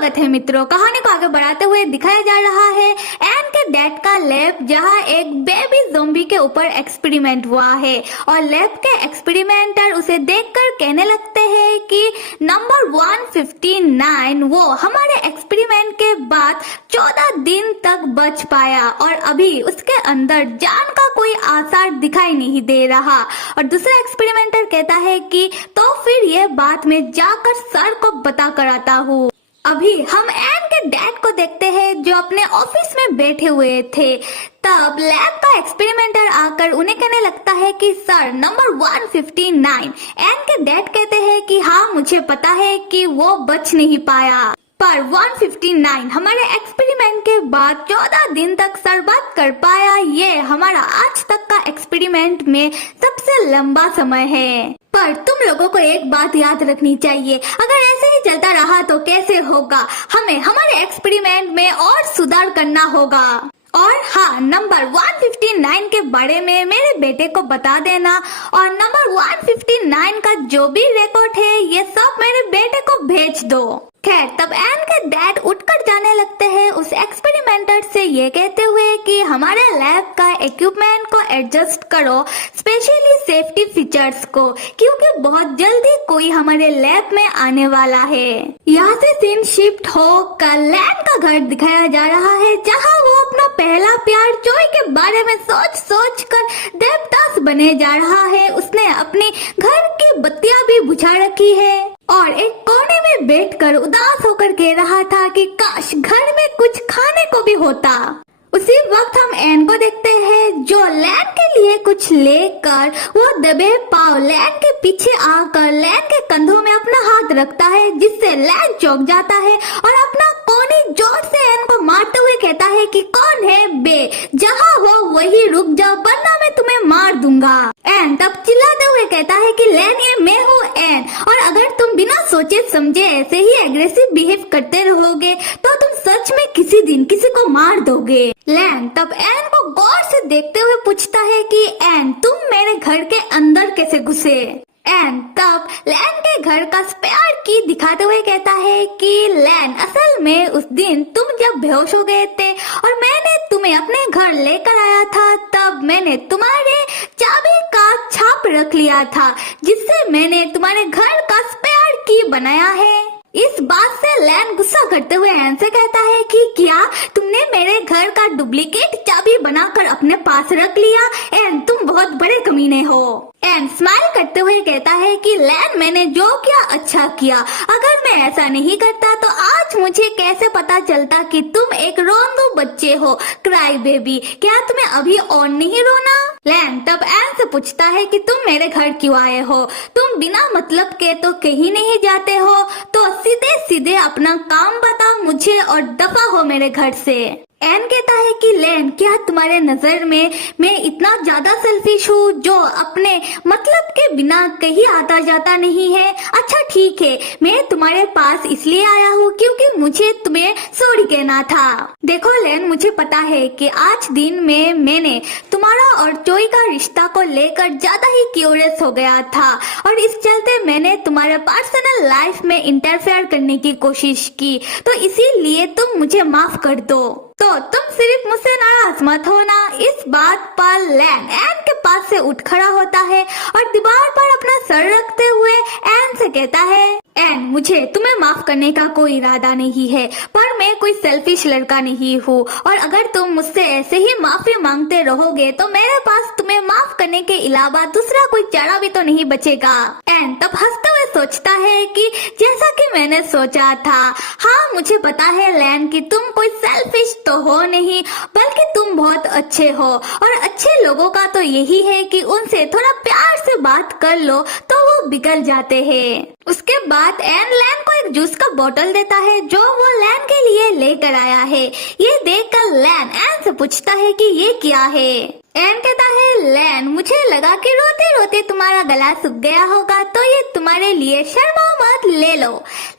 स्वागत है मित्रों। कहानी को आगे बढ़ाते हुए दिखाया जा रहा है एन के डैड का लैब, जहां एक बेबी ज़ॉम्बी के ऊपर एक्सपेरिमेंट हुआ है और लैब के एक्सपेरिमेंटर उसे देखकर कहने लगते हैं कि नंबर 159 वो हमारे एक्सपेरिमेंट के बाद 14 दिन तक बच पाया और अभी उसके अंदर जान का कोई आसार दिखाई नहीं दे रहा। और दूसरा एक्सपेरिमेंटर कहता है कि तो फिर ये बात मैं जाकर सर को बता कर आता हूँ। अभी हम एन के डैड को देखते हैं जो अपने ऑफिस में बैठे हुए थे। तब लैब का एक्सपेरिमेंटर आकर उन्हें कहने लगता है कि सर नंबर 159। एन के डैड कहते हैं कि हाँ मुझे पता है कि वो बच नहीं पाया, पर 159 हमारे एक्सपेरिमेंट के बाद 14 दिन तक सरबाद कर पाया। ये हमारा आज तक का एक्सपेरिमेंट में सबसे लंबा समय है। पर तुम लोगों को एक बात याद रखनी चाहिए, अगर ऐसे ही चलता रहा तो कैसे होगा। हमें हमारे एक्सपेरिमेंट में और सुधार करना होगा। और हाँ, नंबर 159 के बारे में मेरे बेटे को बता देना और नंबर 159 का जो भी रिकॉर्ड है ये सब मेरे बेटे को भेज दो। खैर, तब एन के डैड उठकर जाने लगते हैं उस एक्सपेरिमेंटर से ये कहते हुए कि हमारे लैब का इक्विपमेंट को एडजस्ट करो, स्पेशली सेफ्टी फीचर्स को, क्योंकि बहुत जल्दी कोई हमारे लैब में आने वाला है। यहाँ से सीन शिफ्ट होकर लैन का घर दिखाया जा रहा है, जहाँ वो अपना पहला प्यार जोई के बारे में सोच सोच कर देवदास बने जा रहा है। उसने अपनी घर की बत्तियां भी बुझा रखी है और एक कोने में बैठकर उदास होकर कह रहा था कि काश घर में कुछ खाने को भी होता। उसी वक्त हम एन को देखते हैं जो लैन के लिए कुछ लेकर वो दबे पाव लैन के पीछे आकर लैन के कंधों में अपना हाथ रखता है, जिससे लैन चौंक जाता है और अपना कोनी जोर से एन को मारते हुए कहता है कि कौन है बे, जहाँ हो वही रुक जाओ वरना मैं तुम्हें मार दूंगा। एन तब चिल्लाते हुए कहता है कि लैन ये मैं हूँ एन, और अगर तुम बिना सोचे समझे ऐसे ही एग्रेसिव बिहेव करते रहोगे तो तुम सच में किसी दिन किसी को मार दोगे। लैन तब एन को गौर से देखते हुए पूछता है कि एन तुम मेरे घर के अंदर कैसे घुसे। एन तब लैन के घर का स्पेयर की दिखाते हुए कहता है कि लैन असल में उस दिन तुम जब बेहोश हो गए थे और मैंने तुम्हें अपने घर लेकर आया था, तब मैंने तुम्हारे चाबी का छाप रख लिया था, जिससे मैंने तुम्हारे घर का स्पेयर की बनाया है। इस बात से लैन गुस्सा करते हुए एन से कहता है कि क्या तुमने मेरे घर का डुप्लीकेट चाबी बनाकर अपने पास रख लिया। एन तुम बहुत बड़े कमीने हो। एन स्माइल करते हुए कहता है कि लैन मैंने जो किया अच्छा किया, अगर मैं ऐसा नहीं करता तो आज मुझे कैसे पता चलता कि तुम एक रोंदू बच्चे हो, क्राई बेबी। क्या तुम्हें अभी और नहीं रोना। लैन तब एन से पूछता है कि तुम मेरे घर क्यों आए हो, तुम बिना मतलब के तो कहीं नहीं जाते हो, तो सीधे सीधे अपना काम बताओ मुझे और दफा हो मेरे घर से। एन कहता है कि लैन क्या तुम्हारे नजर में मैं इतना ज्यादा सेल्फिश हूँ जो अपने मतलब के बिना कहीं आता जाता नहीं है। अच्छा ठीक है, मैं तुम्हारे पास इसलिए आया हूँ क्योंकि मुझे तुम्हें सॉरी कहना था। देखो लैन, मुझे पता है कि आज दिन में मैंने तुम्हारा और जोई का रिश्ता को लेकर ज्यादा ही क्यूरियस हो गया था और इस चलते मैंने तुम्हारे पर्सनल लाइफ में इंटरफेयर करने की कोशिश की, तो इसीलिए तुम मुझे माफ कर दो। तो तुम सिर्फ मुझसे नाराज मत होना। इस बात पर लैन एन के पास से उठ खड़ा होता है और दीवार पर अपना सर रखते हुए एन से कहता है एन मुझे तुम्हें माफ करने का कोई इरादा नहीं है, पर मैं कोई सेल्फिश लड़का नहीं हूँ और अगर तुम मुझसे ऐसे ही माफी मांगते रहोगे तो मेरे पास तुम्हें माफ करने के अलावा दूसरा कोई चारा भी तो नहीं बचेगा। एन तब हंसते हुए सोचता है कि जैसा कि मैंने सोचा था, हाँ मुझे पता है लैन कि तुम कोई सेल्फिश तो हो नहीं, बल्कि तुम बहुत अच्छे हो और अच्छे लोगों का तो यही है कि उनसे थोड़ा प्यार से बात कर लो तो वो बिगड़ जाते हैं। उसके बाद एन लैन को एक जूस का बोतल देता है जो वो लैन के लिए लेकर आया है। ये देखकर लैन एन से पूछता है कि ये क्या है। एन कहता है लैन मुझे लगा कि रोते रोते तुम्हारा गला सूख गया होगा, तो ये तुम्हारे लिए शर्मा मत मत ले लो।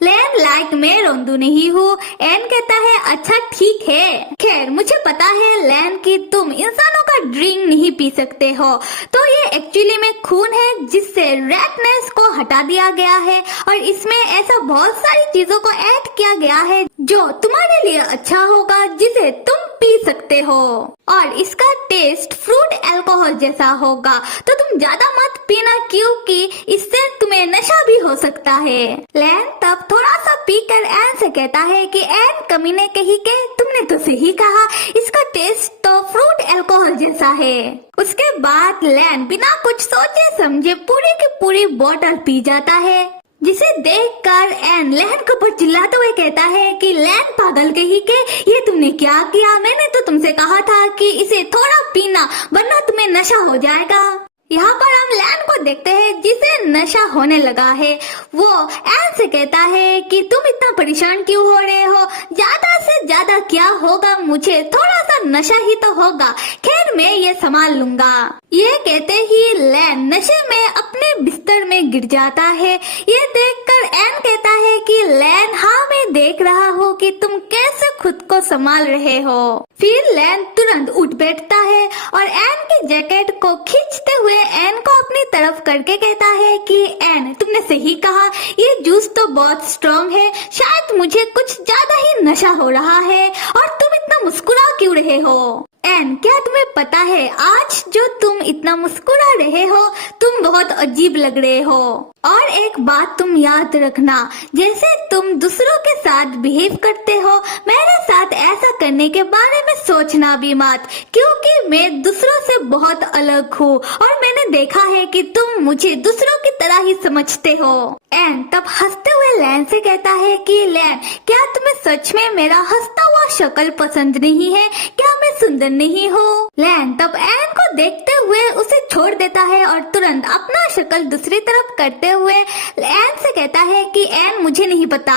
लैन लाइक मैं रोंदू नहीं हूँ। एन कहता है अच्छा ठीक है। खैर मुझे पता है लैन कि तुम इंसानों का ड्रिंक नहीं पी सकते हो, तो ये एक्चुअली में खून है जिससे रेडनेस को हटा दिया गया है और इसमें ऐसा बहुत सारी चीजों को ऐड किया गया है जो तुम्हारे लिए अच्छा होगा, जिसे तुम पी सकते हो। और इसका टेस्ट फ्रूट अल्कोहल जैसा होगा, तो तुम ज्यादा मत पीना क्योंकि इससे तुम्हें नशा भी हो सकता है। लैन तब थोड़ा सा पीकर एन से कहता है कि एन कमीने कही के तुमने तो सही कहा, इसका टेस्ट तो फ्रूट अल्कोहल जैसा है। उसके बाद लैन बिना कुछ सोचे समझे पूरी की पूरी बोतल पी जाता है, जिसे देखकर एन लैन के ऊपर चिल्लाते हुए कहता है कि लैन पागल कही के ये तुमने क्या किया, मैंने तो तुमसे कहा था कि इसे थोड़ा पीना वरना तुम्हें नशा हो जाएगा। यहाँ पर हम लैन को देखते हैं जिसे नशा होने लगा है। वो एन से कहता है कि तुम इतना परेशान क्यों हो रहे हो, ज्यादा से ज्यादा क्या होगा, मुझे थोड़ा सा नशा ही तो होगा, खैर मैं ये संभाल लूंगा। ये कहते ही लैन नशे में अपने बिस्तर में गिर जाता है। ये देखकर एन कहता है कि लैन हाँ मैं देख रहा हूँ कि तुम कैसे खुद को संभाल रहे हो। फिर लैन तुरंत उठ बैठता है और एन की जैकेट को खींचते हुए एन को अपनी तरफ करके कहता है कि एन तुमने सही कहा, ये जूस तो बहुत स्ट्रॉन्ग है, शायद मुझे कुछ ज्यादा ही नशा हो रहा है, और तुम इतना मुस्कुरा क्यों रहे हो। एन क्या तुम्हें पता है आज जो तुम इतना मुस्कुरा रहे हो तुम बहुत अजीब लग रहे हो। और एक बात तुम याद रखना, जैसे तुम दूसरों के साथ बिहेव करते हो मेरे साथ ऐसा करने के बारे में सोचना भी मत, क्योंकि मैं दूसरों से बहुत अलग हूँ और मैंने देखा है कि तुम मुझे दूसरों की तरह ही समझते हो। एन तब हंसते हुए लैन से कहता है कि लैन क्या तुम्हें सच में मेरा हंसता हुआ शक्ल पसंद नहीं है, क्या मैं सुंदर नहीं हूँ। लैन तब एन को देखते हुए उसे छोड़ देता है और तुरंत अपना शक्ल दूसरी तरफ करते हुए एन से कहता है कि एन मुझे नहीं पता।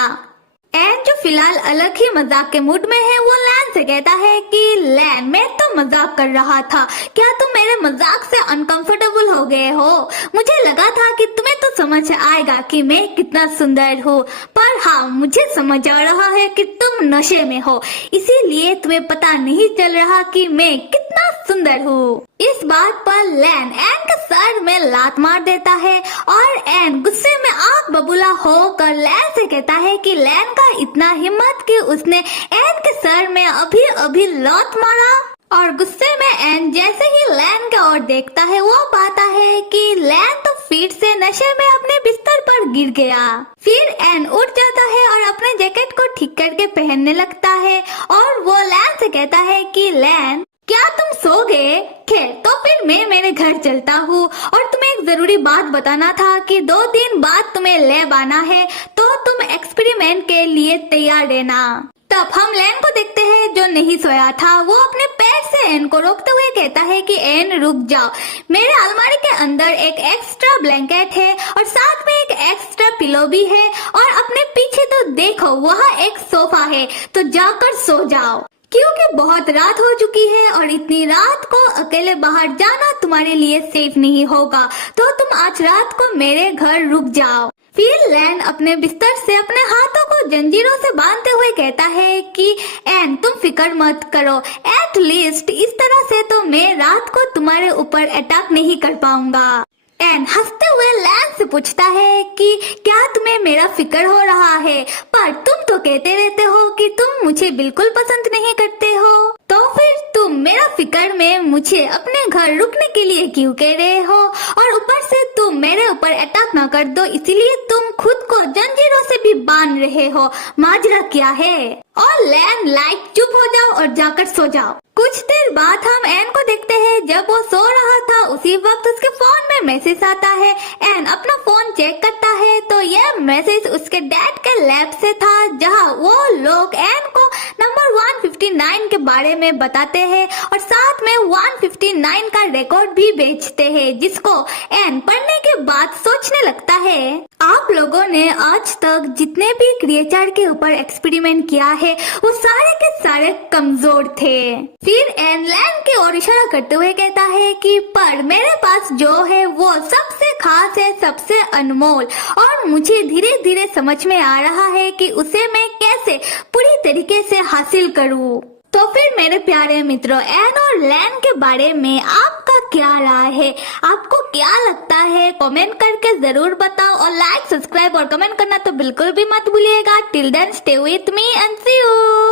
एन जो फिलहाल अलग ही मजाक के मूड में है, वो लैन से कहता है कि लैन मैं तो मजाक कर रहा था, क्या तुम मेरे मजाक से अनकंफर्टेबल हो गए हो, मुझे लगा था कि तुम्हें तो समझ आएगा कि मैं कितना सुंदर हूँ, पर हाँ मुझे समझ आ रहा है कि तुम नशे में हो, इसीलिए तुम्हें पता नहीं चल रहा कि मैं कितना सुंदर हूँ। इस बात पर लैन एन के सर में लात मार देता है और एन गुस्से में आग बबूला होकर लैन से कहता है कि लैन का इतना हिम्मत कि उसने एन के सर में अभी अभी लात मारा। और गुस्से में एन जैसे ही लैन की ओर देखता है वो पाता है कि लैन तो फिर से नशे में अपने बिस्तर पर गिर गया। फिर एन उठ जाता है और अपने जैकेट को ठीक करके पहनने लगता है और वो लैन से कहता है कि लैन क्या तुम सो गए, खैर तो फिर मैं मेरे घर चलता हूँ और तुम्हें एक जरूरी बात बताना था कि 2 दिन बाद तुम्हें लैब आना है, तो तुम एक्सपेरिमेंट के लिए तैयार रहना। तब हम लैन को देखते हैं जो नहीं सोया था, वो अपने पैर से एन को रोकते हुए कहता है कि एन रुक जाओ, मेरे अलमारी के अंदर एक एक्स्ट्रा ब्लैंकेट है और साथ में एक एक्स्ट्रा पिलो भी है, और अपने पीछे तो देखो वहाँ एक सोफा है, तो जाकर सो जाओ, क्योंकि बहुत रात हो चुकी है और इतनी रात को अकेले बाहर जाना तुम्हारे लिए सेफ नहीं होगा, तो तुम आज रात को मेरे घर रुक जाओ। फिर लैन अपने बिस्तर से अपने हाथों को जंजीरों से बांधते हुए कहता है कि एन तुम फिक्र मत करो, एट लीस्ट इस तरह से तो मैं रात को तुम्हारे ऊपर अटैक नहीं कर पाऊंगा। एन हंसते हुए लैन से पूछता है कि क्या तुम्हें मेरा फिक्र हो रहा है, पर तुम तो कहते रहते हो कि तुम मुझे बिल्कुल पसंद नहीं करते हो, तो फिर तुम मेरा फिक्र में मुझे अपने घर रुकने के लिए क्यों कह रहे हो, और ऊपर से तुम मेरे ऊपर अटैक न कर दो इसलिए तुम खुद को जंजीरों से भी बांध रहे हो, माजरा क्या है। और लैन लाइक चुप हो जाओ और जाकर सो जाओ। कुछ देर बाद हम एन को देखते हैं, जब वो सो रहा था उसी वक्त उसके फोन में मैसेज आता है। एन अपना फोन चेक करता है तो यह मैसेज उसके डैड के लैब से था, जहां वो लोग एन को नंबर 159 के बारे में बताते हैं और साथ में 159 का रिकॉर्ड भी बेचते हैं, जिसको एन पढ़ने के बाद सोचने लगता है आप लोगों ने आज तक जितने भी क्रिएचर के ऊपर एक्सपेरिमेंट किया है वो सारे के सारे कमजोर थे। फिर एन लैन की ओर इशारा करते हुए कहता है कि पर मेरे पास जो है वो सबसे खास है, सबसे अनमोल, और मुझे धीरे धीरे समझ में आ रहा है कि उसे मैं कैसे पूरी तरीके से हासिल करूं। तो फिर मेरे प्यारे मित्रों, एन और लैन के बारे में आपका क्या राय है? आपको क्या लगता है? कमेंट करके जरूर बताओ और लाइक, सब्सक्राइब और कमेंट करना तो बिल्कुल भी मत भूलिएगा। Till then stay with me and see you.